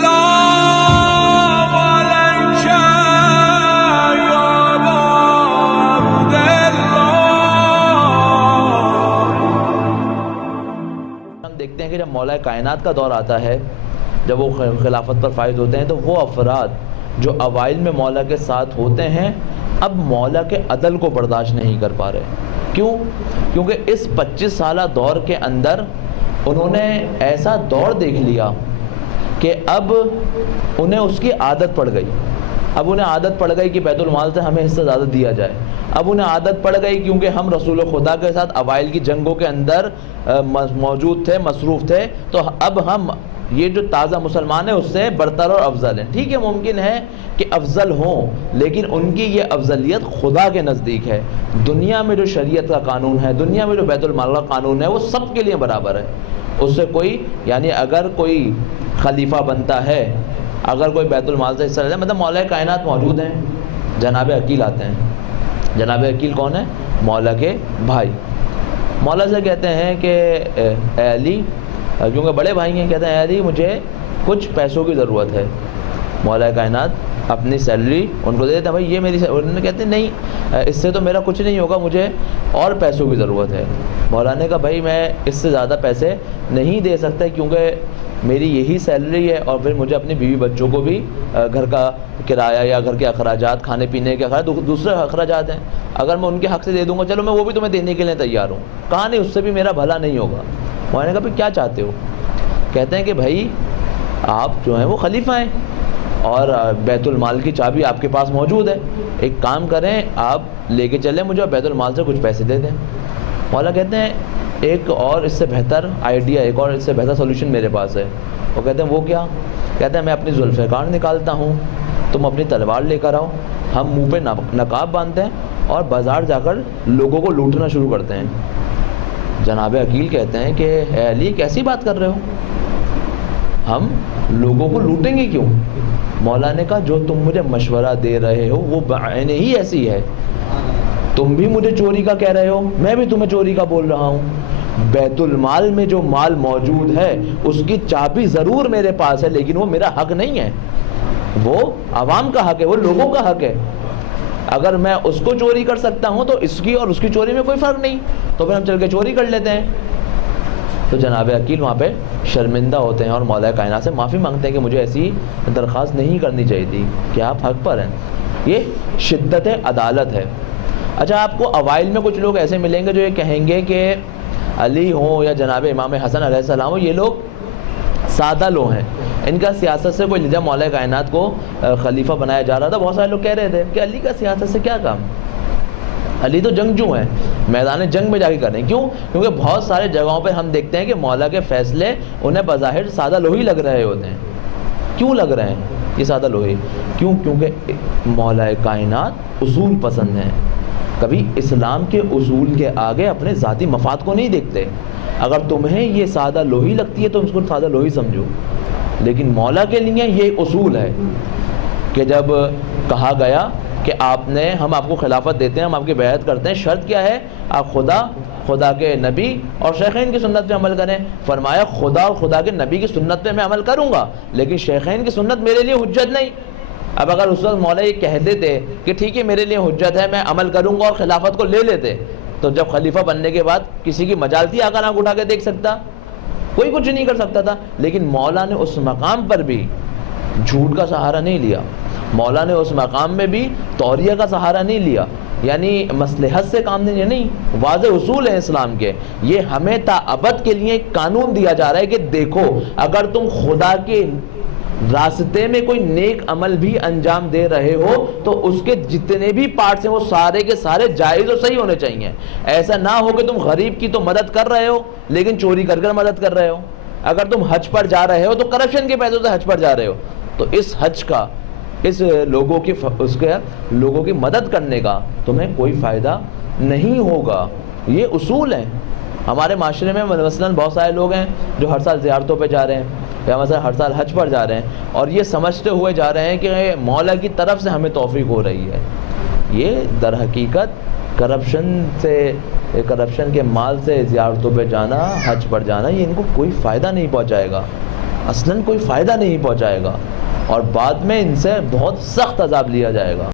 سلام علیک یا عبداللہ۔ ہم دیکھتے ہیں کہ جب مولا کائنات کا دور آتا ہے، جب وہ خلافت پر فائز ہوتے ہیں، تو وہ افراد جو اوائل میں مولا کے ساتھ ہوتے ہیں اب مولا کے عدل کو برداشت نہیں کر پا رہے۔ کیوں؟ کیونکہ اس 25 سالہ دور کے اندر انہوں نے ایسا دور دیکھ لیا کہ اب انہیں اس کی عادت پڑ گئی۔ اب انہیں عادت پڑ گئی کہ بیت المال سے ہمیں حصہ زیادہ دیا جائے۔ اب انہیں عادت پڑ گئی کیونکہ ہم رسول خدا کے ساتھ اوائل کی جنگوں کے اندر موجود تھے، مصروف تھے، تو اب ہم یہ جو تازہ مسلمان ہیں اس سے برتر اور افضل ہیں۔ ٹھیک ہے، ممکن ہے کہ افضل ہوں، لیکن ان کی یہ افضلیت خدا کے نزدیک ہے۔ دنیا میں جو شریعت کا قانون ہے، دنیا میں جو بیت المال کا قانون ہے، وہ سب کے لیے برابر ہے۔ اس سے کوئی یعنی اگر کوئی خلیفہ بنتا ہے، اگر کوئی بیت المال سے حصہ لیتا ہے، مطلب مولا کائنات موجود ہیں، جناب عقیل آتے ہیں۔ جناب عقیل کون ہے؟ مولا کے بھائی۔ مولا سے کہتے ہیں کہ اے علی، کیونکہ بڑے بھائی ہیں، کہتے ہیں اے علی مجھے کچھ پیسوں کی ضرورت ہے۔ مولا کائنات اپنی سیلری ان کو دے دیتے ہیں، بھائی یہ میری، انہوں نے کہتے ہیں نہیں اس سے تو میرا کچھ نہیں ہوگا، مجھے اور پیسوں کی ضرورت ہے۔ مولا نے کہا بھائی میں اس سے زیادہ پیسے نہیں دے سکتا کیونکہ میری یہی سیلری ہے، اور پھر مجھے اپنی بیوی بچوں کو بھی گھر کا کرایہ یا گھر کے اخراجات، کھانے پینے کے اخراجات، دوسرے اخراجات ہیں، اگر میں ان کے حق سے دے دوں گا چلو میں وہ بھی تمہیں دینے کے لیے تیار ہوں۔ کہا نہیں، اس سے بھی میرا بھلا نہیں ہوگا۔ مولا نے کہا بھائی کیا چاہتے ہو؟ کہتے ہیں کہ بھائی آپ جو ہیں وہ خلیفہ ہیں اور بیت المال کی چابی آپ کے پاس موجود ہے، ایک کام کریں آپ لے کے چلیں مجھے اور بیت المال سے کچھ پیسے دے دیں۔ مولا کہتے ہیں ایک اور اس سے بہتر آئیڈیا، ایک اور اس سے بہتر سولوشن میرے پاس ہے۔ وہ کہتے ہیں وہ کیا؟ کہتے ہیں میں اپنی ذوالفقار نکالتا ہوں، تم اپنی تلوار لے کر آؤ، ہم منہ پہ نقاب باندھتے ہیں اور بازار جا کر لوگوں کو لوٹنا شروع کرتے ہیں۔ جناب عقیل کہتے ہیں کہ اے علی کیسی بات کر رہے ہو، ہم لوگوں کو لوٹیں گے کیوں؟ مولا نے کہا جو تم مجھے مشورہ دے رہے ہو وہ بعین ہی ایسی ہے، تم بھی مجھے چوری کا کہہ رہے ہو، میں بھی تمہیں چوری کا بول رہا ہوں۔ بیت المال میں جو مال موجود ہے اس کی چابی ضرور میرے پاس ہے، لیکن وہ میرا حق نہیں ہے، وہ عوام کا حق ہے، وہ لوگوں کا حق ہے۔ اگر میں اس کو چوری کر سکتا ہوں تو اس کی اور اس کی چوری میں کوئی فرق نہیں، تو پھر ہم چل کے چوری کر لیتے ہیں۔ تو جناب عقیل وہاں پہ شرمندہ ہوتے ہیں اور مولا کائنات سے معافی مانگتے ہیں کہ مجھے ایسی درخواست نہیں کرنی چاہیے تھی، کہ آپ حق پر ہیں۔ یہ شدت عدالت ہے۔ اچھا، آپ کو اوائل میں کچھ لوگ ایسے ملیں گے جو یہ کہیں گے کہ علی ہوں یا جناب امام حسن علیہ السلام ہو، یہ لوگ سادہ لوگ ہیں، ان کا سیاست سے کوئی، جب مولا کائنات کو خلیفہ بنایا جا رہا تھا بہت سارے لوگ کہہ رہے تھے کہ علی کا سیاست سے کیا کام، علی تو جنگجو ہیں، میدان جنگ میں جا کے کر رہے ہیں۔ کیوں؟ کیونکہ بہت سارے جگہوں پہ ہم دیکھتے ہیں کہ مولا کے فیصلے انہیں بظاہر سادہ لوہی لگ رہے ہوتے ہیں۔ کیوں لگ رہے ہیں یہ سادہ لوہی؟ کیوں؟ کیونکہ مولا کائنات اصول پسند ہیں، کبھی اسلام کے اصول کے آگے اپنے ذاتی مفاد کو نہیں دیکھتے۔ اگر تمہیں یہ سادہ لوہی لگتی ہے تو اس کو سادہ لوہی سمجھو، لیکن مولا کے لیے یہ اصول ہے کہ جب کہا گیا کہ ہم آپ کو خلافت دیتے ہیں، ہم آپ کی بیعت کرتے ہیں، شرط کیا ہے؟ آپ خدا کے نبی اور شیخین کی سنت پہ عمل کریں۔ فرمایا خدا اور خدا کے نبی کی سنت پہ میں عمل کروں گا، لیکن شیخین کی سنت میرے لیے حجت نہیں۔ اب اگر اس وقت مولا یہ کہہ دیتے کہ ٹھیک ہے میرے لیے حجت ہے، میں عمل کروں گا اور خلافت کو لے لیتے، تو جب خلیفہ بننے کے بعد کسی کی مجال تھی آقا آنکھ اٹھا کے دیکھ سکتا؟ کوئی کچھ نہیں کر سکتا تھا۔ لیکن مولا نے اس مقام پر بھی جھوٹ کا سہارا نہیں لیا، مولا نے اس مقام میں بھی توریہ کا سہارا نہیں لیا، یعنی مصلحت سے کام نہیں، واضح اصول ہیں اسلام کے۔ یہ ہمیں تا ابد کے لیے ایک قانون دیا جا رہا ہے کہ دیکھو اگر تم خدا کے راستے میں کوئی نیک عمل بھی انجام دے رہے ہو تو اس کے جتنے بھی پارٹس ہیں وہ سارے کے سارے جائز اور صحیح ہونے چاہیے۔ ایسا نہ ہو کہ تم غریب کی تو مدد کر رہے ہو لیکن چوری کر کر مدد کر رہے ہو۔ اگر تم حج پر جا رہے ہو تو کرپشن کے پیسوں سے حج پر جا رہے ہو، تو اس حج کا، اس لوگوں کی مدد کرنے کا تمہیں کوئی فائدہ نہیں ہوگا۔ یہ اصول ہیں ہمارے معاشرے میں۔ مثلاً بہت سارے لوگ ہیں جو ہر سال زیارتوں پہ جا رہے ہیں یا مثلا ہر سال حج پر جا رہے ہیں اور یہ سمجھتے ہوئے جا رہے ہیں کہ مولا کی طرف سے ہمیں توفیق ہو رہی ہے۔ یہ در حقیقت کرپشن کے مال سے زیارتوں پہ جانا، حج پر جانا، یہ ان کو کوئی فائدہ نہیں پہنچائے گا۔ اصلاً کوئی فائدہ نہیں پہنچائے گا، اور بعد میں ان سے بہت سخت عذاب لیا جائے گا۔